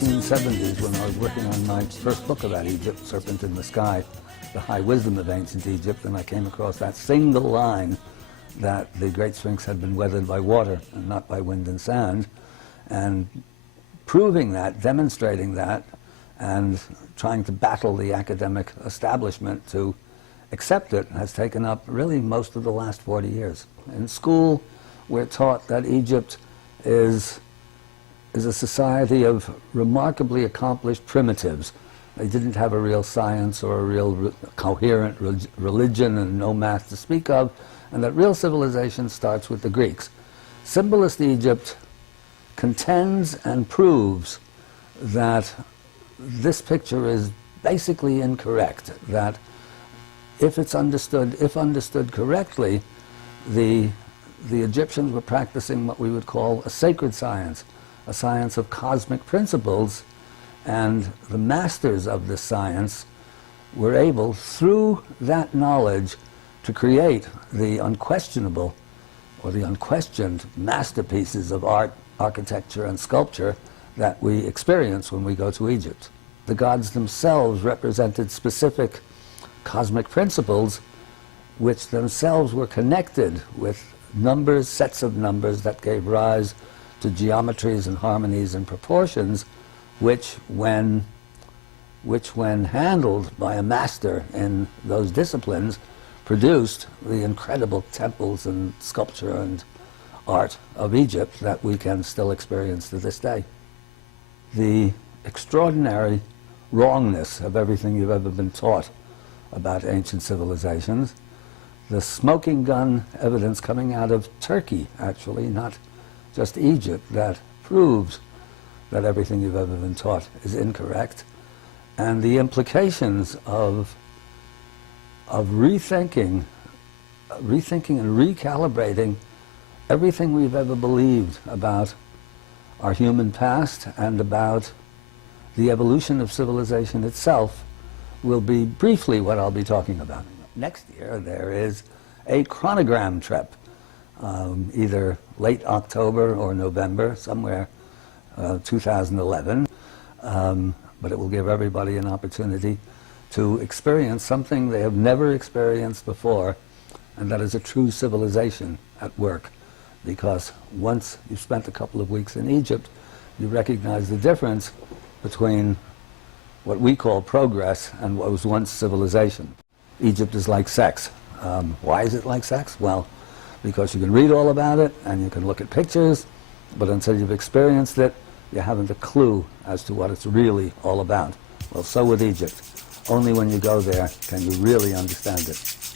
1970s, when I was working on my first book about Egypt, Serpent in the Sky, The High Wisdom of Ancient Egypt, and I came across that single line that the Great Sphinx had been weathered by water and not by wind and sand, and proving that, demonstrating that, and trying to battle the academic establishment to accept it has taken up really most of the last 40 years. In school, we're taught that Egypt is a society of remarkably accomplished primitives. They didn't have a real science or a real coherent religion and no math to speak of, and that real civilization starts with the Greeks. Symbolist Egypt contends and proves that this picture is basically incorrect, that if understood correctly, the Egyptians were practicing what we would call a sacred science, a science of cosmic principles, and the masters of this science were able, through that knowledge, to create the unquestionable or the unquestioned masterpieces of art, architecture, and sculpture that we experience when we go to Egypt. The gods themselves represented specific cosmic principles which themselves were connected with numbers, sets of numbers that gave rise to geometries and harmonies and proportions, which when handled by a master in those disciplines, produced the incredible temples and sculpture and art of Egypt that we can still experience to this day. The extraordinary wrongness of everything you've ever been taught about ancient civilizations, the smoking gun evidence coming out of Turkey, actually, not just Egypt, that proves that everything you've ever been taught is incorrect, and the implications of rethinking and recalibrating everything we've ever believed about our human past and about the evolution of civilization itself will be briefly what I'll be talking about. Next year there is a Chronogram trip, either late October or November, somewhere 2011, but it will give everybody an opportunity to experience something they have never experienced before, and that is a true civilization at work. Because once you've spent a couple of weeks in Egypt, you recognize the difference between what we call progress and what was once civilization. Egypt is like sex. Why is it like sex? Well, because you can read all about it and you can look at pictures, but until you've experienced it, you haven't a clue as to what it's really all about. Well, so with Egypt. Only when you go there can you really understand it.